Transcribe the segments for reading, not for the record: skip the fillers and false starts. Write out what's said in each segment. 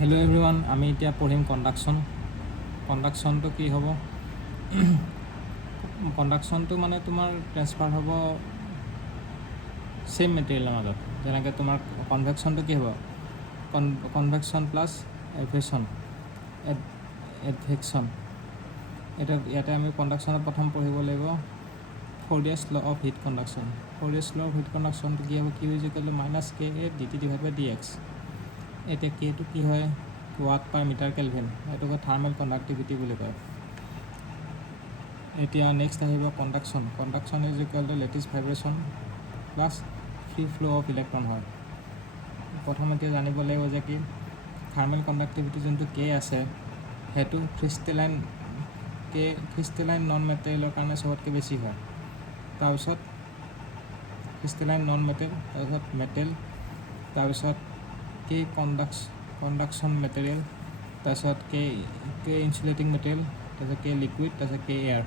Hello' everyone, আমি এতিয়া পঢ়িম কণ্ডাকশ্যন। কণ্ডাকশ্যনটো কি হ'ব? কণ্ডাকশ্যনটো মানে তোমাৰ ট্ৰেন্সফাৰ হ'ব ছেইম মেটেৰিয়েলৰ মাজত। যেনেকৈ তোমাৰ কনভেকশ্যনটো কি হ'ব? Convection plus advection. ইয়াতে আমি কণ্ডাকশ্যনত প্ৰথম পঢ়িব লাগিব ফ'ৰিয়াৰ্ছ law of heat conduction. ফ'ৰিয়াৰ্ছ law of heat কণ্ডাকশ্যনটো কি হ'ব? Q is equal to minus K A d t divide by d x. এতিয়া কেটো কি হয়? Watt per metre kelvin. এইটোকে থাৰ্মেল কণ্ডাক্টিভিটি বুলি কয়। এতিয়া নেক্সট আহিব conduction. Conduction is equal to lattice vibration plus free flow' of electron হয়। প্ৰথম এতিয়া জানিব লাগিব যে কি থাৰ্মেল কণ্ডাক্টিভিটি যোনটো কে আছে সেইটো ক্ৰিষ্টেলাইন নন মেটেৰিয়েলৰ কাৰণে চবতকৈ বেছি হয়। তাৰপিছত ক্ৰিষ্টেলাইন নন মেটেল, তাৰপিছত মেটেল, তাৰপিছত কে কণ্ডাকশ্যন মেটেৰিয়েল, তাৰপিছত কে ইনচুলেটিং মেটেৰিয়েল, তাৰপিছত কে লিকুইড, তাৰপিছত কে এয়াৰ।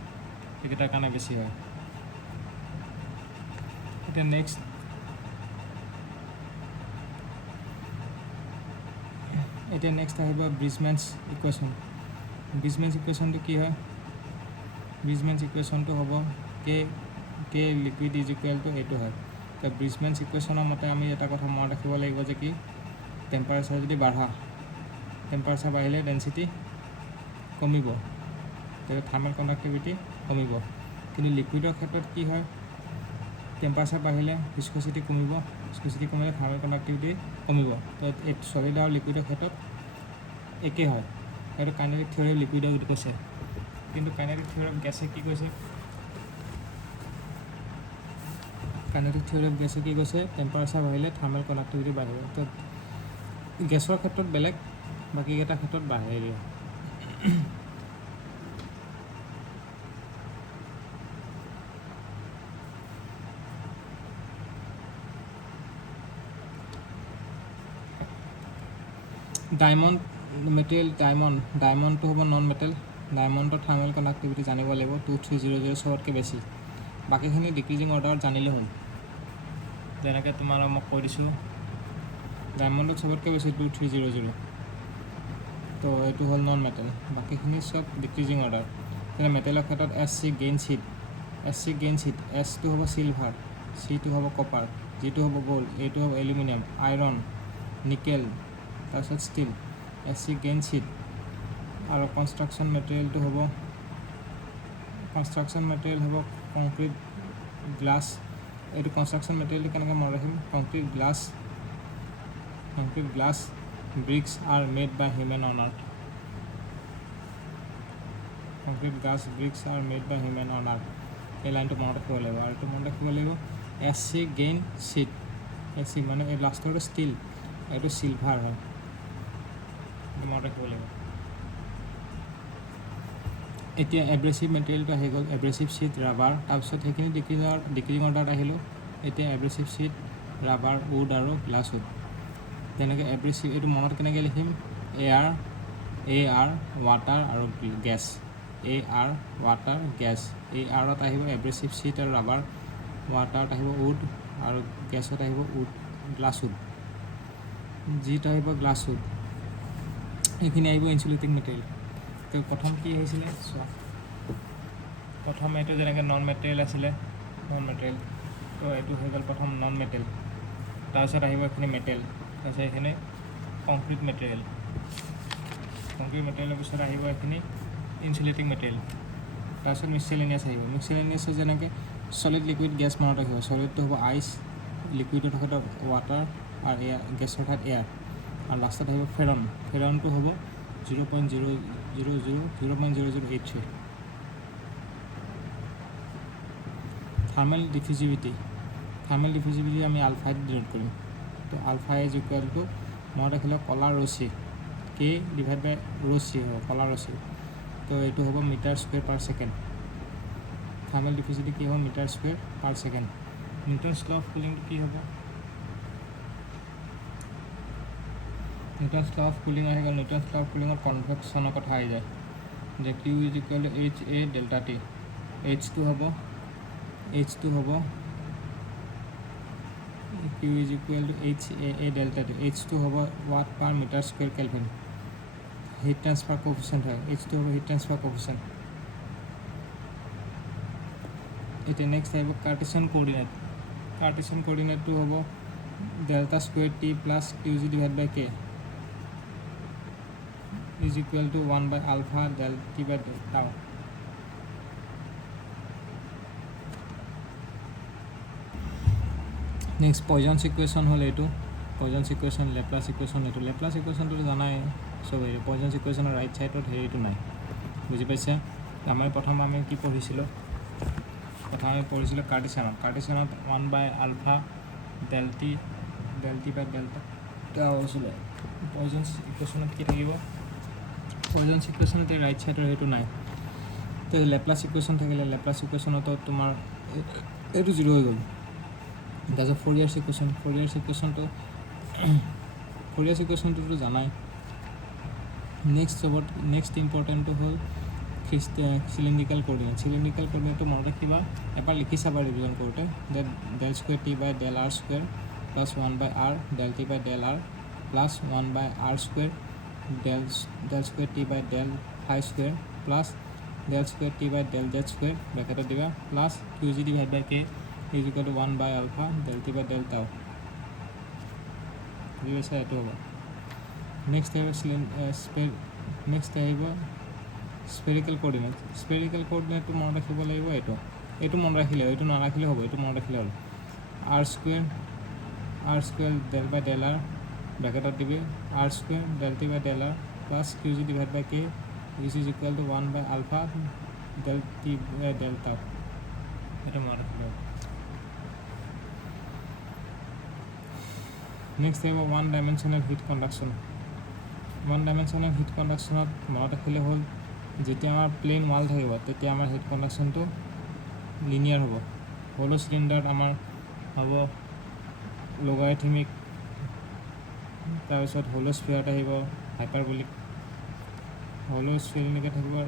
এইকেইটাৰ কাৰণে বেছি হয়। এতিয়া নেক্সট আহিব ব্ৰিজমেন্স ইকুৱেশ্যন। ব্ৰিজমেন্স ইকুৱেশ্যনটো কি হয়? ব্ৰিজমেন্স ইকুৱেশ্যনটো হ'ব কে লিকুইড ইজ ইকুৱেল টু এইটো হয়। তো ব্ৰিজমেন্স ইকুৱেশ্যনৰ মতে আমি এটা কথা মনত ৰাখিব লাগিব যে কি টেম্পাৰেচাৰ যদি টেম্পাৰেচাৰ বাঢ়িলে ডেঞ্চিটি কমিব, তেতিয়া থাৰ্মেল কণ্ডাক্টিভিটি কমিব। কিন্তু লিকুইডৰ ক্ষেত্ৰত কি হয়? টেম্পাৰেচাৰ বাঢ়িলে ভিস্কোচিটি কমিব, ভিস্কোচিটি কমিলে থাৰ্মেল কণ্ডাক্টিভিটি কমিব। তো এই ছলিড আৰু লিকুইডৰ ক্ষেত্ৰত একেই হয়। সেইটো কাইনেটিক থিয়ৰী অফ লিকুইডক কৈছে। কিন্তু কাইনেটিক থিয়ৰী অফ গেছে কি কৈছে? কাইনেটিক থিয়ৰী অফ গেছে কি কৈছে? টেম্পাৰেচাৰ বাঢ়িলে থাৰ্মেল কণ্ডাক্টিভিটি বাঢ়িব। তো গেছৰ ক্ষেত্ৰত বেলেগ, বাকীকেইটাৰ ক্ষেত্ৰত বাঢ়ে দিয়ে। ডায়মণ্ড মেটেৰিয়েল, ডায়মণ্ডটো হ'ব নন মেটেল। ডায়মণ্ডৰ থাৰ্মেল কণ্ডাক্টিভিটি জানিব লাগিব 2300 চবতকৈ বেছি। বাকীখিনি ডিক্ৰিজিং অৰ্ডাৰত জানিলেই হ'ল। যেনেকৈ তোমালোকক মই কৈ দিছোঁ ডায়মণ্ডত চবতকৈ বেছি 2300। তো এইটো হ'ল নন মেটেল, বাকীখিনি চব ডিক্ৰিজিং অৰ্ডাৰ। তেনে মেটেলৰ ক্ষেত্ৰত এছ চি গেইন চিট, এছটো হ'ব চিলভাৰ, চিটো হ'ব কপাৰ, জিটো হ'ব গ'ল্ড, এইটো হ'ব এলুমিনিয়াম, আইৰণ, নিকেল, তাৰপিছত steel. S C gain seat. আৰু কনষ্ট্ৰাকশ্যন মেটেৰিয়েল হ'ব কংক্ৰিট, গ্লাছ। এইটো কনষ্ট্ৰাকশ্যন মেটেৰিয়েলটো কেনেকৈ মনত ৰাখিম? Concrete glass bricks are made by human on earth. Concrete glass bricks are made by human on earth. এই লাইনটো মনত ৰাখিব লাগিব। আৰু এইটো মনত ৰাখিব লাগিব S C gain seat. S C মানে এই লাষ্টৰটো ষ্টিল, এইটো চিলভাৰ হয়। মনত ৰাখিব লাগিব। এতিয়া এব্ৰেচিভ মেটেৰিয়েলটো আহি গ'ল, এব্ৰেচিভ চিট, ৰাবাৰ। তাৰপিছত সেইখিনি ডিক্ৰিজিং অৰ্ডাৰত আহিলোঁ। এতিয়া এব্ৰেচিভ চিট, ৰাবাৰ, উড আৰু গ্লাছ উড। তেনেকৈ এব্ৰেচিভ এইটো মনত কেনেকৈ লিখিম? এ আৰ ৱাটাৰ আৰু গেছ। এ আৰ ৱাটাৰ গেছ। এ আৰত আহিব এব্ৰেচিভ চিট আৰু ৰাবাৰ, ৱাটাৰত আহিব উড আৰু গেছত আহিব গ্লাছ উড। জিত আহিব গ্লাছ উড। এইখিনি আহিব ইনচুলেটিং মেটেৰিয়েল। তো প্ৰথম কি আহিছিলে চোৱা, প্ৰথম এইটো যেনেকৈ নন মেটেৰিয়েল আছিলে, নন মেটেৰিয়েল। তো এইটো হৈ গ'ল প্ৰথম নন মেটেল। তাৰপিছত আহিব এইখিনি মেটেল, তাৰপিছত এইখিনি কংক্ৰিট মেটেৰিয়েল। কংক্ৰিট মেটেৰিয়েলৰ পিছত আহিব এইখিনি ইনচুলেটিং মেটেৰিয়েল। তাৰপিছত মিক্সেলেনিয়াছ আহিব। মিক্সেলেনিয়াছত যেনেকৈ চলিড লিকুইড গেছ মনত ৰাখিব। চলিডটো হ'ব আইচ, লিকুইডৰ ঠাইত ৱাটাৰ আৰু গেছৰ ঠাইত এয়াৰ। আৰু লাষ্টত আহিব ফেৰনটো হ'ব 0.0083। থাৰ্মেল ডিফিউজিভিটি আমি আলফাইড ডিনোট কৰিম। তো আলফা ইজ ইকুৱেল টু মনত ৰাখিলে কলা ৰছী, কে ডিভাইড বাই ৰছী হ'ব, কলা ৰছী। তো এইটো হ'ব metre square per second. Thermal diffusivity কি হ'ব? Metre square per second. Newton's law of কুলিংটো কি হ'ব? নিউটনছ ল অফ কুলিং আহি গ'ল। নিউটনছ ল অফ কুলিঙত কনভেকশ্যনৰ কথা আহি যায় যে Q is equal to H A delta T. এইচটো হ'ব Q is equal to HA delta T. H2 হ'ব watt per meter square Kelvin. Heat transfer coefficient হয়, H2 হ'ব heat transfer coefficient. এতিয়া next আহিব Cartesian coordinate. Cartesian coordinate টো হ'ব delta square T plus QG divided by K is equal to 1 by alpha del T by del tau. Next Poisson's equation হল এইটো Poisson's equation Laplace equation এইটো Laplace equation তো জানাই সব এই Poisson's equation right সাইডত হেৰিটো নাই বুজি পাইছে আমাৰ প্ৰথম আমি কি পঢ়িছিলো প্ৰথমে পঢ়িছিলো কাৰ্টেছিয়ানত 1 by alpha del T by delta tau হৈছিল Poisson's equation কি থাকিব Poisson's equation তে ৰাইট সাইডৰ হেৰিটো নাই তো Laplace equation থাকিলে Laplace equation তো তোমাৰ এইটো 0 হৈ গ'ল That's a Fourier's equation. Fourier's equation to janai. Next important to hold cylindrical coordinate. Cylindrical coordinate to mona kiba. Epa likhi saba revision korte. That del square T by del R square plus 1 by R del T by del R plus 1 by R square del square T by del phi square plus del square T by del Z square bracket diba plus QG divided by K is equal to 1 by alpha del T by del tau. This is it over. Next I have spherical coordinate. Spherical coordinate to mona rakhibole laibo eto. Eto mona rakhile, eto na rakhile hobo, eto mona rakhile hobo. R square del by del R bracket dibe R square del T by del R plus QG divided by K which is equal to 1 by alpha del T by del tau. Eto mona rakhile hobo. Next, we have one-dimensional heat conduction. One-dimensional heat conduction of monotopic hole. Jeti amar plain wall thakibo, teti amar heat conduction to linear hobo. Hollow cylinder amar hobo logarithmic. Tarpisot hollow sphere thakibo hyperbolic. Hollow cylinder thakibo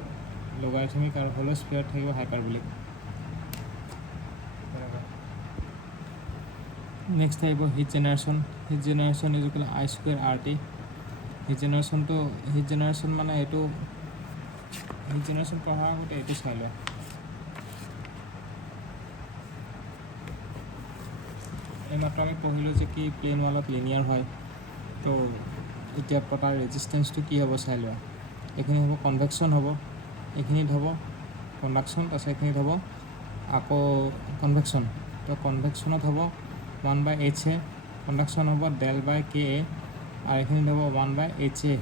logarithmic aru hollow sphere thakibo hyperbolic. Next type of heat generation. Heat generation is equal to I square RT. Heat generation মানে এটো heat generation পঢ়া আগতে এটো চাই লও এই মাত্ৰ আমি পঢ়িলো যে কি প্লেন ওয়ালত লিনিয়াৰ হয় তো এতিয়া পটাৰ ৰেজিস্ট্যান্স তো কি হ'ব চাই লও এখিনি হ'ব কনভেকশন হ'ব এখিনিত হ'ব কন্ডাকশন আছে এখিনিত হ'ব আকো কনভেকশন তো কনভেকশনত হ'ব 1 by HA conduction over del by KA और एखिनि देबो 1 by HA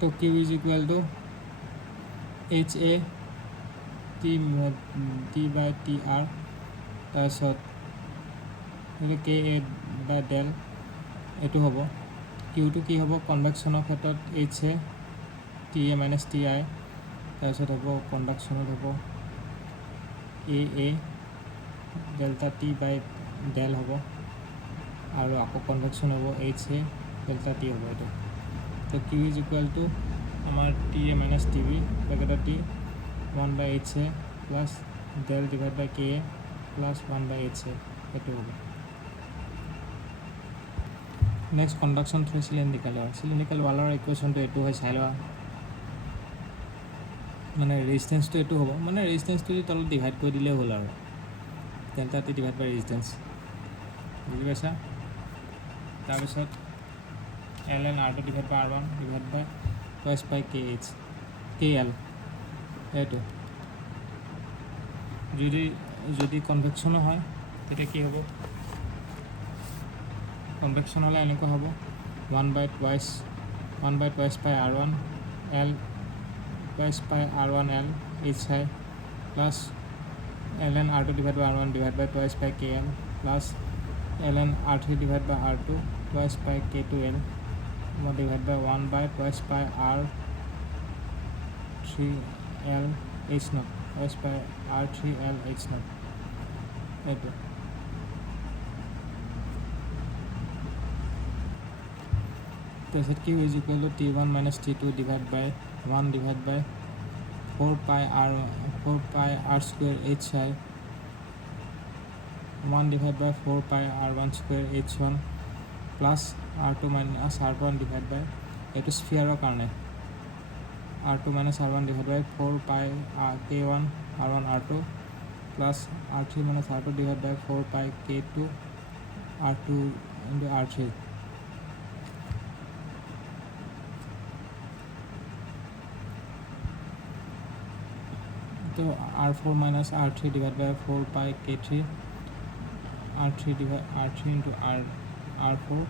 तो Q is equal to HA T by TR তাৰছত KA by del এটো হ'ব Q to কি হ'ব কনভেকশনৰ ক্ষেত্ৰত HA TA minus TI তাৰছত হ'ব কন্ডাকশনত হ'ব AA delta T by del হ'ব আৰু আকৌ কনভেকশন হ'ব HA delta T হ'ব এটো তো Q is equal to আমাৰ TA minus TB bracket T 1 by HA plus del divided by KA plus 1 by HA এটো হ'ব next conduction through cylindrical wall equation to এটো হয় চাই লোৱা মানে ৰেজিস্ট্যান্স তো এটো হ'ব মানে ৰেজিস্ট্যান্স তো তলত ডিভাইড কৰি দিলে হ'ল আৰু delta T divide by resistance বুজি পাইছা তাৰপিছত ln r2 divide by r1 divide by twice by kl এটো যদি কনভেকশন হয় তেতিয়া কি হ'ব কনভেকশন হলে এনেকুৱা হ'ব 1 by twice by r1 l twice by r1l hi plus ln r2 divided by r1 divided by twice by kl plus ln r3 divided by r2 twice by k2l divided by 1 by twice by r3l h naught twice by r3l h naught eto so Q is equal to T1 minus T2 divided by 1 divided by 4 pi r square hi 1 divided by 4 pi r1 square h1 plus r2 minus r1 divided by এইটো স্ফিয়াৰৰ কাৰণে r2 minus r1 divided by 4 pi k1 r1 r2 plus r3 minus r2 divided by 4 pi k2 r2 into r3. So r4 minus r3 divided by 4 pi k3 r3 into r4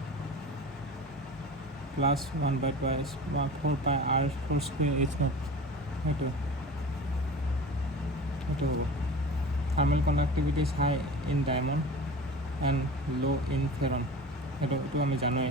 plus 1 by 4 pi r4 square h0 এইটো হ'ব thermal conductivity is high in diamond and low in ferron এইটো আমি জানোৱে